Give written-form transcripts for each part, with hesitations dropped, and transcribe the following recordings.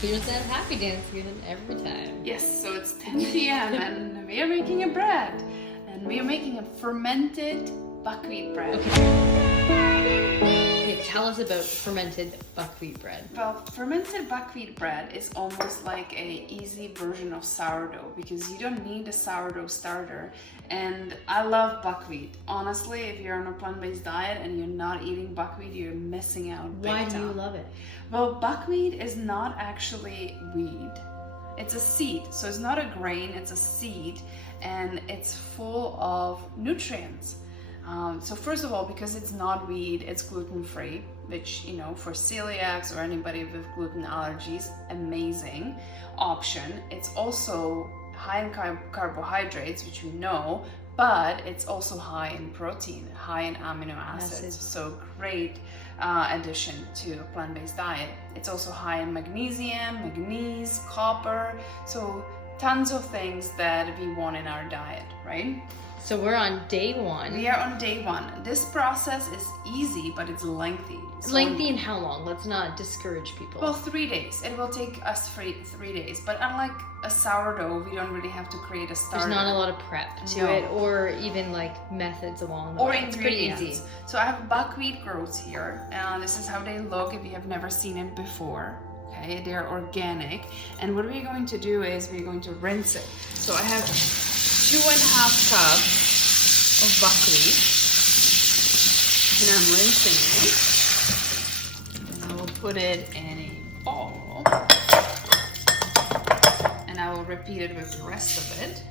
Here's that happy dance again every time. Yes, so it's 10 p.m. and we are making a bread. And we are making a fermented buckwheat bread. Okay, tell us about fermented buckwheat bread. Well, fermented buckwheat bread is almost like a easy version of sourdough because you don't need a sourdough starter. And I love buckwheat. Honestly, if you're on a plant-based diet and you're not eating buckwheat, you're missing out big Why do time. you love it? Well, buckwheat is not actually wheat. It's a seed. So it's not a grain, it's a seed, and it's full of nutrients. So first of all, because it's not wheat, it's gluten-free, which, you know, for celiacs or anybody with gluten allergies, amazing option. It's also high in carbohydrates, which we know, but it's also high in protein, high in amino acids. So great addition to a plant-based diet. It's also high in magnesium, manganese, copper, so tons of things that we want in our diet, right? So we're on day one. We are on day one. This process is easy, but it's lengthy. So Lengthy and how long? Let's not discourage people. well, 3 days. It will take us 3 days. But unlike a sourdough, we don't really have to create a starter. There's not a lot of prep to No. it, or even like methods along the Or way. It's pretty ingredients. easy. So I have buckwheat groats here. This is how they look if you have never seen it before. Okay, they're organic. And what we're going to do is we're going to rinse it. So I have 2.5 cups of buckwheat. And I'm rinsing it. And I will put it in a bowl. And I will repeat it with the rest of it.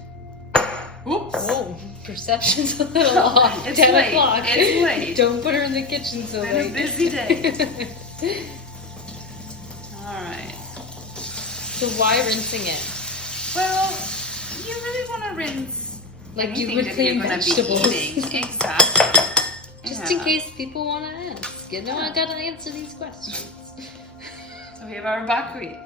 Oops. Whoa, perception's a little off. It's 10 late. o'clock. It's late. Don't put her in the kitchen so It's been a late. busy day. Alright. So why rinsing it? Well, you really want to rinse Like you anything would that clean you're gonna be vegetables. eating. Exactly. Just in case people want to ask. You know, I gotta answer these questions. So we have our buckwheat.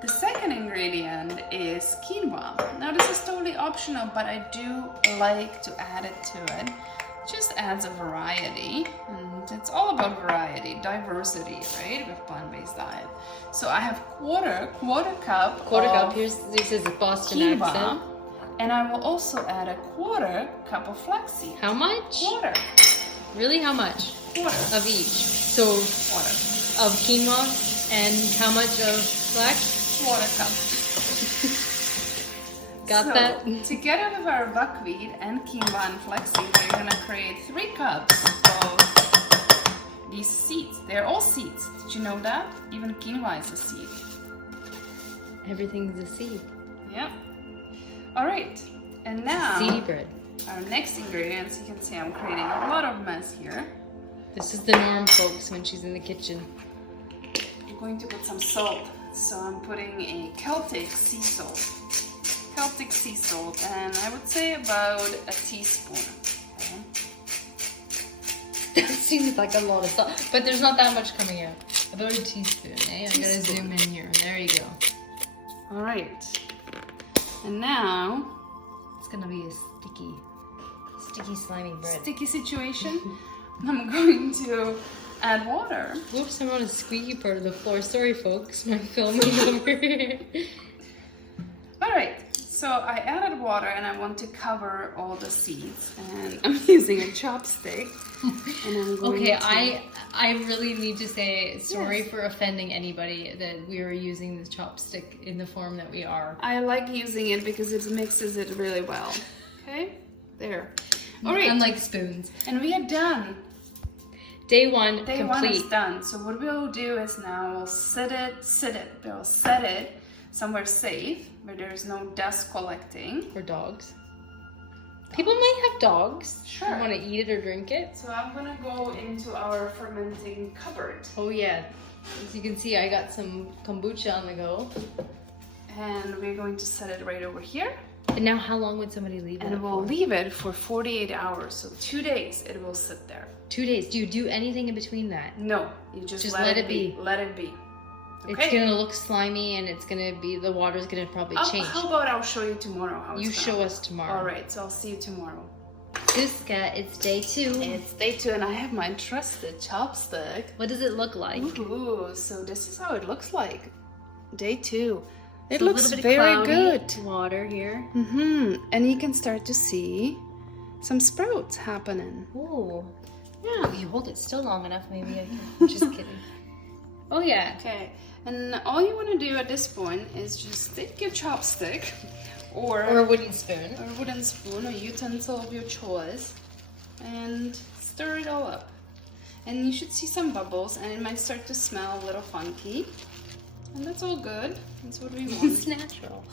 The second ingredient is quinoa. Now this is totally optional, but I do like to add it to it. Just adds a variety, and it's all about variety, diversity, right, with plant-based diet. So I have quarter cup of Here's this is a Boston quinoa, accent. and I will also add a quarter cup of flaxseed. How much? Quarter. Really, how much? Quarter. Of each. So Quarter. of quinoa and how much of flax? Quarter cup. Got So, that? Together with our buckwheat and quinoa and flaxseed, we're gonna create 3 cups of these seeds. They're all seeds. Did you know that? Even quinoa is a seed. Everything's a seed. Yep. All right. And now Seedy bread. our next ingredients. You can see I'm creating a lot of mess here. This is the norm, folks, when she's in the kitchen. I'm going to put some salt. So I'm putting a Celtic sea salt. Celtic sea salt, and I would say about a teaspoon. Okay. That seems like a lot of salt, but there's not that much coming out. About a teaspoon, eh? I gotta zoom in here. There you go. All right. And now, It's gonna be a sticky, slimy bread. sticky situation. I'm going to add water. Whoops, I'm on a squeaky part of the floor. Sorry, folks. My filming over here. All right. So I added water, and I want to cover all the seeds. And I'm using a chopstick. And I'm going Okay, to... I really need to say sorry Yes. for offending anybody that we were using the chopstick in the form that we are. I like using it because it mixes it really well. Okay? There. All right. Unlike spoons. And we are done. Day one Day complete. one is done. So what we'll do is now we'll sit it. We'll set it somewhere safe where there's no dust collecting. For dogs. People might have dogs. Sure. Who want to eat it or drink it. So I'm gonna go into our fermenting cupboard. Oh yeah. As you can see, I got some kombucha on the go. And we're going to set it right over here. And now how long would somebody leave it And we'll for? leave it for 48 hours. So 2 days it will sit there. 2 days. Do you do anything in between that? No, you just let it be. Let it be. It's Okay. gonna look slimy and it's gonna be, the water's gonna probably change. How about I'll show you tomorrow how You it's show done. us tomorrow. All right, so I'll see you tomorrow. Kuska, it's day 2. It's day 2 and I have my trusted chopstick. What does it look like? Ooh, so this is how it looks like. day 2. It So looks a little bit very cloudy, good. Water here. And you can start to see some sprouts happening. Ooh. Yeah. If you hold it still long enough, maybe I can. Just kidding. Oh yeah. Okay. And all you want to do at this point is just take your chopstick or a wooden spoon. Or a wooden spoon or utensil of your choice and stir it all up. And you should see some bubbles and it might start to smell a little funky. And that's all good. That's what we want. It's natural.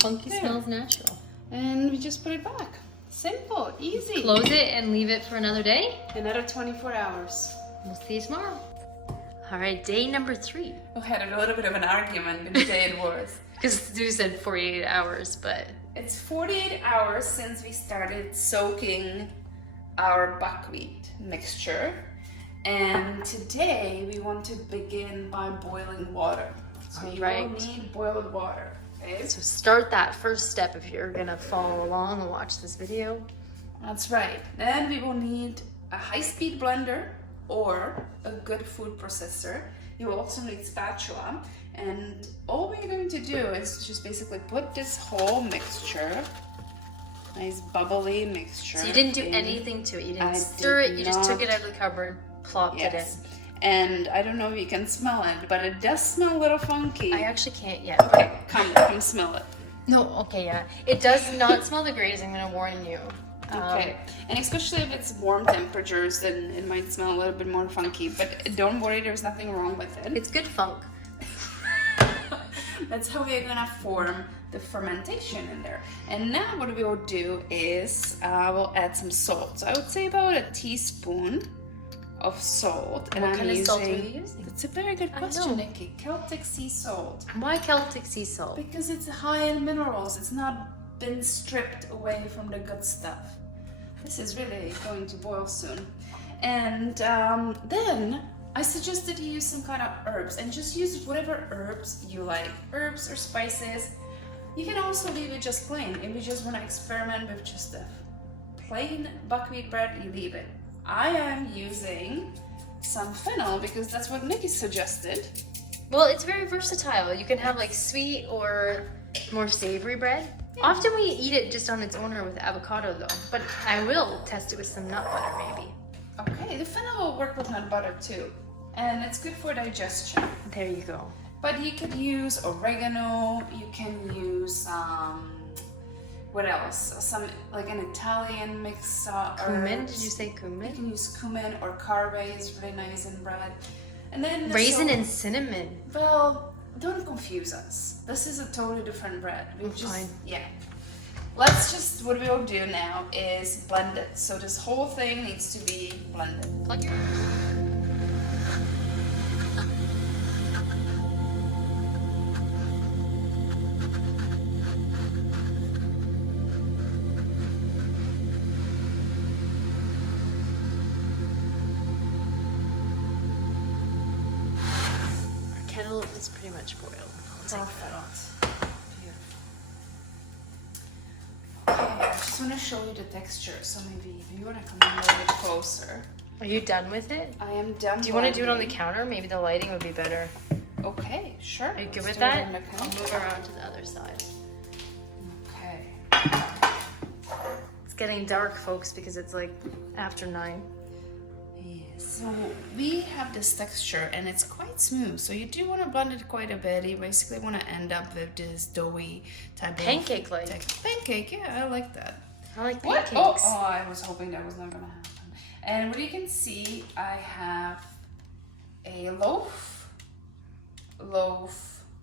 Funky smells natural. And we just put it back. Simple, easy. Close it and leave it for another day. Another 24 hours. We'll see you tomorrow. All right, day number 3. We had a little bit of an argument which day it was. Because you said 48 hours, but... It's 48 hours since we started soaking our buckwheat mixture. And today we want to begin by boiling water. So you will need boiled water. Okay? So start that first step if you're gonna follow along and watch this video. That's right. Then we will need a high-speed blender or a good food processor. You will also need spatula. And all we're going to do is just basically put this whole mixture, nice bubbly mixture. So you didn't do anything to it. You didn't stir it. You just took it out of the cupboard, plopped it in. And I don't know if you can smell it, but it does smell a little funky. I actually can't yet. Okay, come smell it. No, okay, yeah. It does not smell the greatest, I'm gonna warn you. Okay, and especially if it's warm temperatures, then it might smell a little bit more funky, but don't worry, there's nothing wrong with it. It's good funk. That's how we're gonna form the fermentation in there. And now what we will do is we'll add some salt. So I would say about a teaspoon of salt. And what kind of salt are you using? That's a very good question, Nikki. Celtic sea salt. Why Celtic sea salt? Because it's high in minerals. It's not been stripped away from the good stuff. This is really going to boil soon. And then I suggested you use some kind of herbs and just use whatever herbs you like. Herbs or spices. You can also leave it just plain. If you just want to experiment with just a plain buckwheat bread, you leave it. I am using some fennel because that's what Nikki suggested. Well, it's very versatile. You can have like sweet or more savory bread. Yeah. Often we eat it just on its own or with avocado though, but I will test it with some nut butter maybe. Okay, the fennel will work with nut butter too. And it's good for digestion. There you go. But you could use oregano, you can use, what else? Some, like an Italian mix. Cumin, did you say cumin? You can use cumin or carbe, is really nice in bread. And then raisin and cinnamon. Well, don't confuse us. This is a totally different bread. Fine. Yeah. Let's just, what we'll do now is blend it. So this whole thing needs to be blended. Plug your... Kettle is pretty much boiled. Perfect. Beautiful. Okay, I just want to show you the texture. So maybe if you want to come a little bit closer. Are you done with it? I am done. Do you want to do it on the counter? Maybe the lighting would be better. Okay, sure. Are you good with that? I'll move around to the other side. Okay. It's getting dark, folks, because it's like after 9. So we have this texture and it's quite smooth. So you do want to blend it quite a bit. You basically want to end up with this doughy type pancake-like. Pancake, yeah, I like that. I like pancakes. What? Oh, I was hoping that was not going to happen. And what you can see, I have a loaf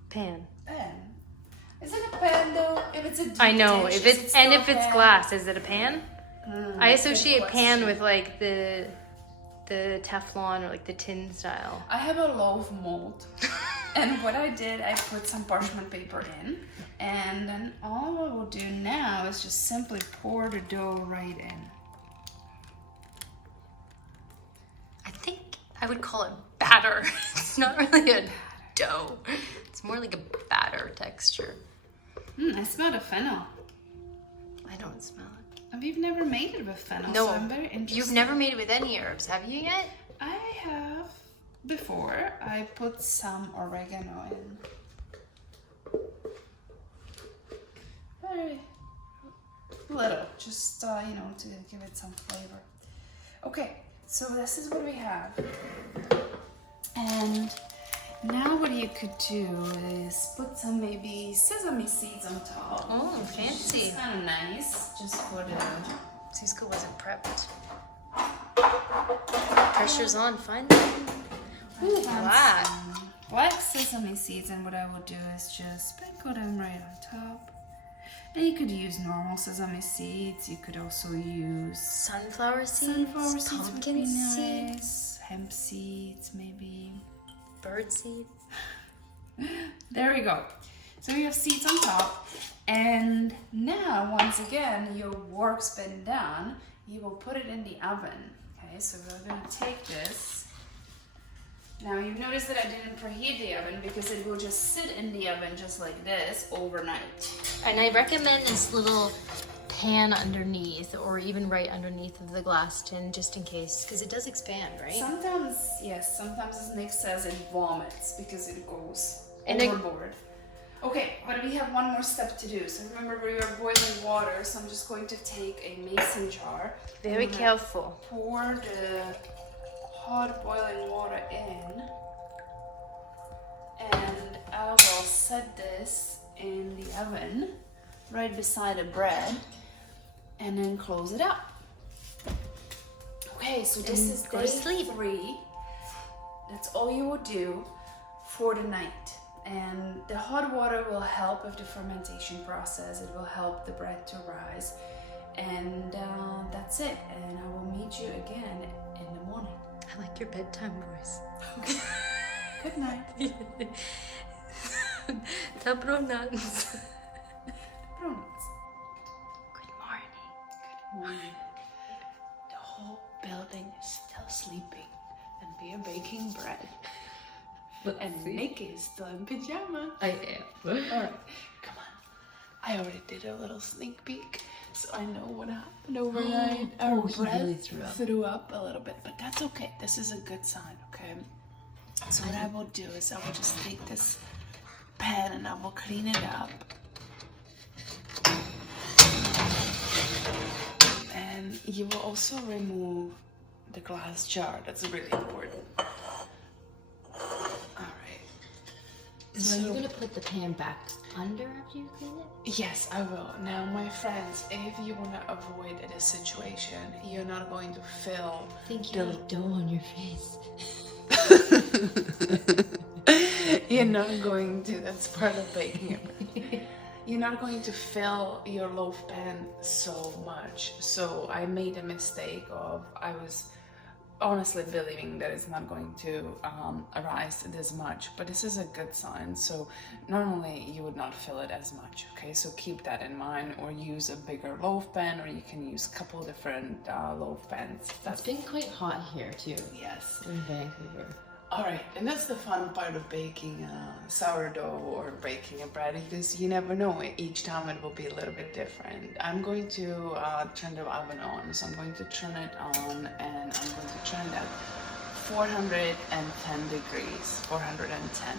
pan. Is it a pan though? If it's a I know. dish, if it's glass, is it a pan? I associate pan with like the Teflon or like the tin style. I have a loaf mold. And what I did, I put some parchment paper in. And then all I will do now is just simply pour the dough right in. I think I would call it batter. It's not really a dough. It's more like a batter texture. I smell the fennel. I don't smell it. We've never made it with fennel, no, so I'm very interested. You've never made it with any herbs, have you yet? I have before. I put some oregano in. just you know, to give it some flavor. Okay, so this is what we have. And now what you could do is put some maybe sesame seeds on top. Oh, fancy. It's kind of nice, just for the... Cisco wasn't prepped. Pressure's on, finally. Ooh, flax. Flax sesame seeds, and what I will do is just sprinkle them right on top. And you could use normal sesame seeds. You could also use Sunflower seeds, pumpkin seeds, hemp seeds, maybe. Bird seed. There we go. So you have seeds on top. And now, once again, your work's been done. You will put it in the oven. Okay, so we're going to take this. Now you notice that I didn't preheat the oven because it will just sit in the oven just like this overnight. And I recommend this little pan underneath, or even right underneath of the glass tin, just in case, because it does expand, right? Sometimes, yes, sometimes as Nick says, it vomits because it goes And overboard. Okay, but we have one more step to do. So remember, we are boiling water, so I'm just going to take a mason jar. Very careful. Pour the hot boiling water in, and I will set this in the oven right beside the bread, and then close it up. Okay, so this is go to sleep. day 3. That's all you will do for the night. And the hot water will help with the fermentation process. It will help the bread to rise. And that's it. And I will meet you again in the morning. I like your bedtime voice. Good night. Dobranoc. Pronouns. Good morning. Good morning. The whole building is still sleeping, and we are baking bread. And Nick is still in pajama. I am. Alright, come on. I already did a little sneak peek, so I know what happened overnight. Our bread really threw up a little bit, but that's okay. This is a good sign, okay? So what I will do is I will just take this pan and I will clean it up. And you will also remove the glass jar. That's really important. So are you going to put the pan back under after you clean it? Yes, I will. Now, my friends, if you want to avoid this situation, you're not going to fill I think you have dough on your face. You're not going to, that's part of baking it. You're not going to fill your loaf pan so much. So I made a mistake of, I was honestly believing that it's not going to rise this much, but this is a good sign. So normally you would not fill it as much, okay? So keep that in mind, or use a bigger loaf pan, or you can use a couple different loaf pans. It's been quite hot here too. Yes. In Vancouver. All right, and that's the fun part of baking sourdough or baking a bread, because you never know, each time it will be a little bit different. I'm going to turn the oven on, so I'm going to turn it on, and I'm going to turn it at 410 degrees, 410.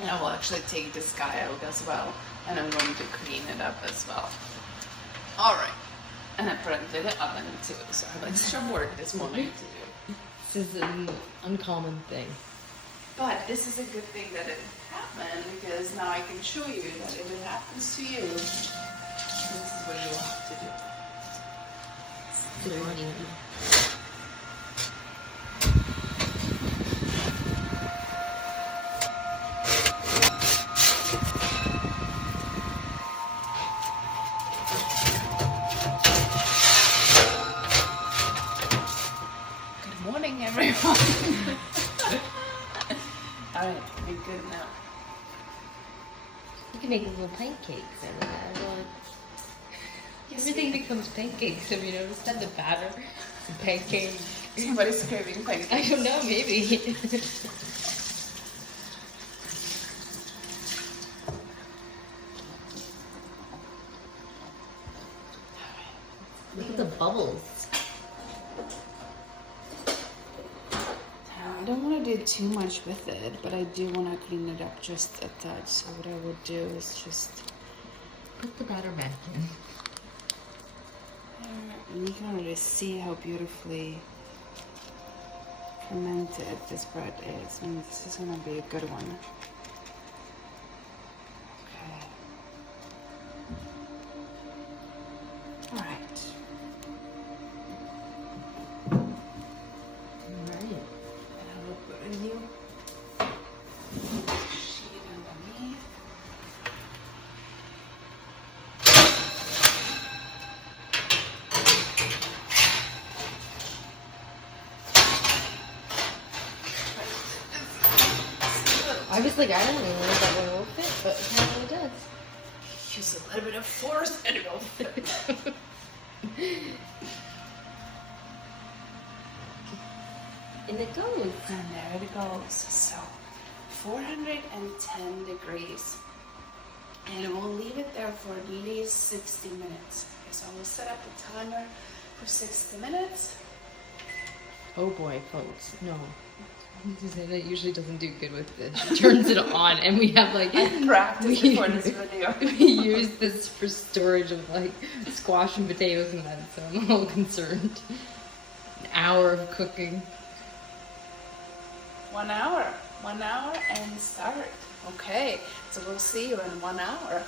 And I will actually take the sky out as well, and I'm going to clean it up as well. All right, and I put it into the oven too, so I have extra work this morning to do. This is an uncommon thing. But this is a good thing that it happened, because now I can show you that if it happens to you, this is what you will have to do. Good morning. Good morning, everyone. All right, we're good now. You can make little pancakes out of that. Everything becomes pancakes. Have you noticed that? The batter, the pancake. Somebody's craving pancakes. I don't know, maybe. Look at the bubbles. I don't want to do too much with it, but I do want to clean it up just a touch. So what I would do is just Put the batter back in. And you can already see how beautifully fermented this bread is. I mean, this is gonna be a good one. Okay. All right. Right. And I will put a new sheet underneath. I was like, I don't even know if that one will fit, but apparently it does. Use a little bit of force and it will fit. In it goes. And there it goes. So 410 degrees. And we'll leave it there for at least 60 minutes. Okay, so we'll set up a timer for 60 minutes. Oh boy, folks, no. That usually doesn't do good with this. It turns it on, and we have like Practice before this video. we use this for storage of like squash and potatoes and that, so I'm a little concerned. An hour of cooking. 1 hour. 1 hour and start. Okay, so we'll see you in 1 hour.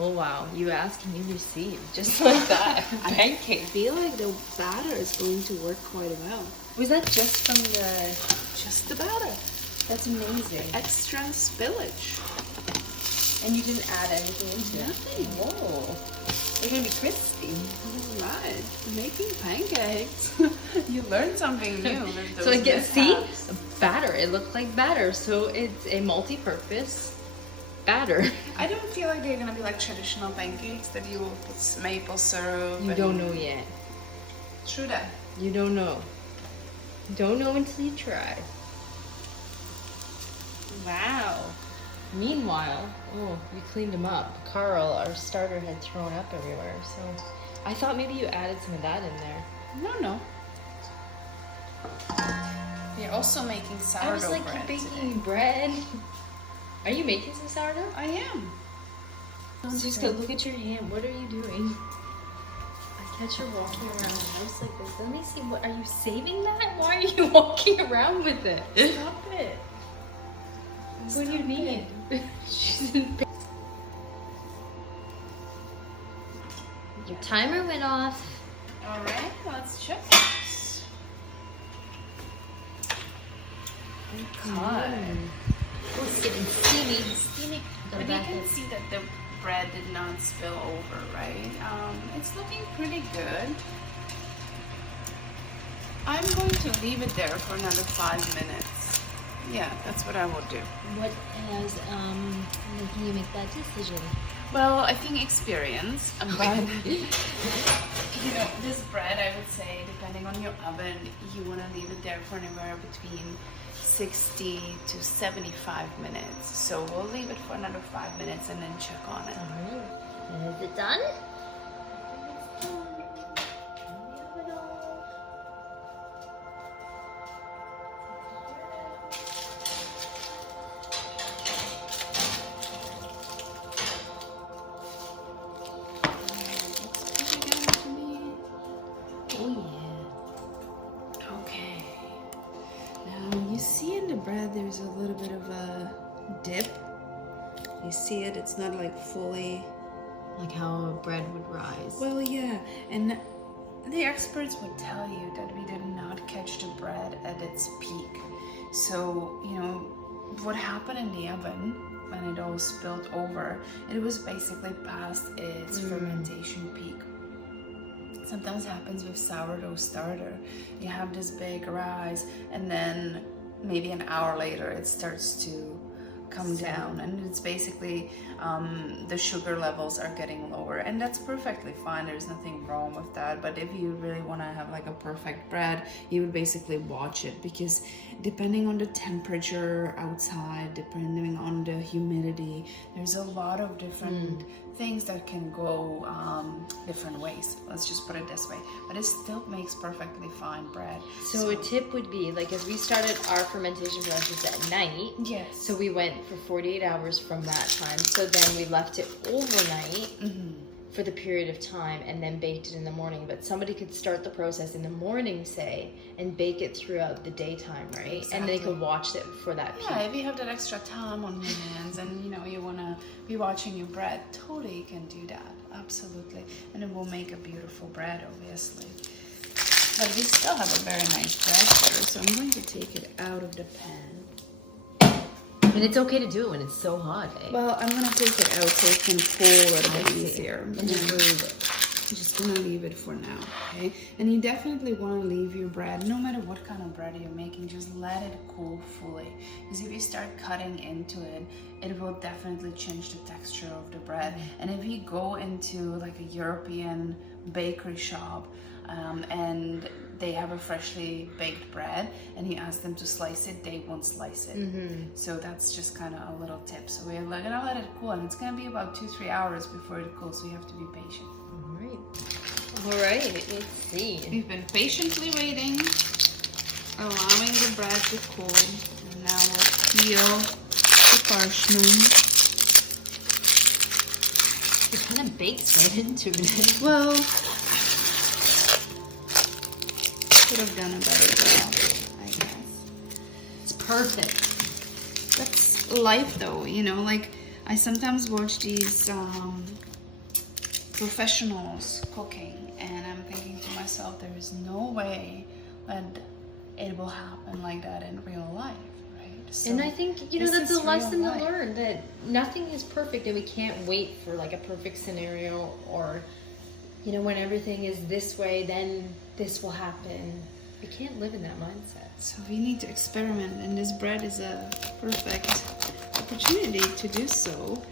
Oh wow, you ask and you receive, just like that. Pancake. I feel like the batter is going to work quite well. Was that just from the? Just the batter. That's amazing. Extra spillage. And you didn't add anything into it. Nothing. Whoa, they're gonna be crispy. Right, making pancakes. You learned something new. with So I those get see mishaps. batter. It looks like batter, so it's a multi-purpose batter. I don't feel like they're gonna be like traditional pancakes that you will put maple syrup. You don't know yet. True that. You don't know. You don't know until you try. Wow. Meanwhile, oh, we cleaned them up. Carl, our starter, had thrown up everywhere, so I thought maybe you added some of that in there. No. They're also making sourdough I was like, bread you're today. baking bread. Are you making some sourdough? I am. Siska, look at your hand. What are you doing? I catch her walking around the house like this. Let me see. What are you saving that? Why are you walking around with it? Stop it. What do you need? She's in pain. Your timer went off. All right, let's check this. God. Oh, it's getting steamy. But you can see that the bread did not spill over, right? It's looking pretty good. I'm going to leave it there for another 5 minutes. Yeah, that's what I will do. What is making you make that decision? Well, I think experience. But, you know, this bread, I would say, depending on your oven, you want to leave it there for anywhere between 60 to 75 minutes. So we'll leave it for another 5 minutes and then check on it. Is it done? There's a little bit of a dip. You see it? It's not like fully Like how bread would rise. well, yeah. And the experts would tell you that we did not catch the bread at its peak. So, you know, what happened in the oven when it all spilled over, it was basically past its fermentation peak. Sometimes happens with sourdough starter. You have this big rise, and then maybe an hour later it starts to come down, and it's basically the sugar levels are getting lower, and that's perfectly fine. There's nothing wrong with that. But if you really want to have like a perfect bread, you would basically watch it, because depending on the temperature outside, depending on the humidity, there's a lot of different things that can go different ways. Let's just put it this way. But it still makes perfectly fine bread. So a tip would be, like, as we started our fermentation process at night, yes. so we went for 48 hours from that time. So then we left it overnight for the period of time and then baked it in the morning. But somebody could start the process in the morning, say, and bake it throughout the daytime, right? Exactly. And they could watch it for that peak. Yeah, if you have that extra time on your hands and you know you want to be watching your bread, totally you can do that. Absolutely. And it will make a beautiful bread, obviously. But we still have a very nice bread here, so I'm going to take it out of the pan. And it's okay to do it when it's so hot, eh? Well, I'm going to take it out so it can cool a little bit easier. And just leave it. I'm just gonna leave it for now, okay? And you definitely want to leave your bread, no matter what kind of bread you're making, just let it cool fully. Because if you start cutting into it, it will definitely change the texture of the bread. And if you go into like a European bakery shop and they have a freshly baked bread and you ask them to slice it, they won't slice it. So that's just kind of a little tip. So we're gonna let it cool, and it's gonna be about 2-3 hours before it cools, so you have to be patient. All right, let's see. We've been patiently waiting, allowing the bread to cool, and now we'll peel the parchment. It kind of bakes right into it. Well, could have done a better job, I guess. It's perfect. That's life though, you know, like I sometimes watch these professionals cooking and I'm thinking to myself, there is no way that it will happen like that in real life, right? So And I think, you know, this that's is a lesson real to life. learn, that nothing is perfect and we can't wait for like a perfect scenario, or, you know, when everything is this way, then this will happen. We can't live in that mindset. So we need to experiment, and this bread is a perfect opportunity to do so.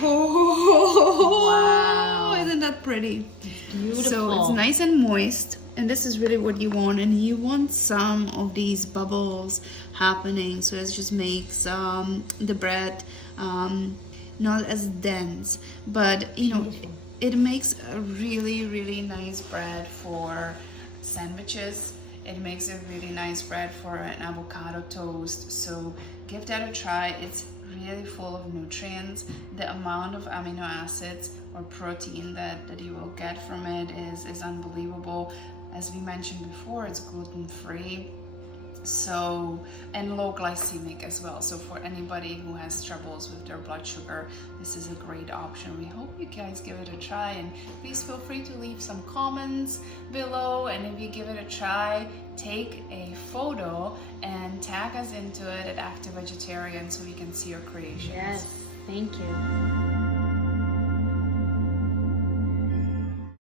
Oh, Wow. Isn't that pretty? Beautiful. So it's nice and moist, and this is really what you want. And you want some of these bubbles happening, so it just makes the bread not as dense, but you know, it makes a really, really nice bread for sandwiches. It makes a really nice bread for an avocado toast. So give that a try. It's really full of nutrients. The amount of amino acids or protein that you will get from it is unbelievable. As we mentioned before, it's gluten-free, so, and low glycemic as well. So for anybody who has troubles with their blood sugar, this is a great option. We hope you guys give it a try, and please feel free to leave some comments below. And if you give it a try, take a photo and tag us into it at Active Vegetarian so we can see your creations. Yes, thank you.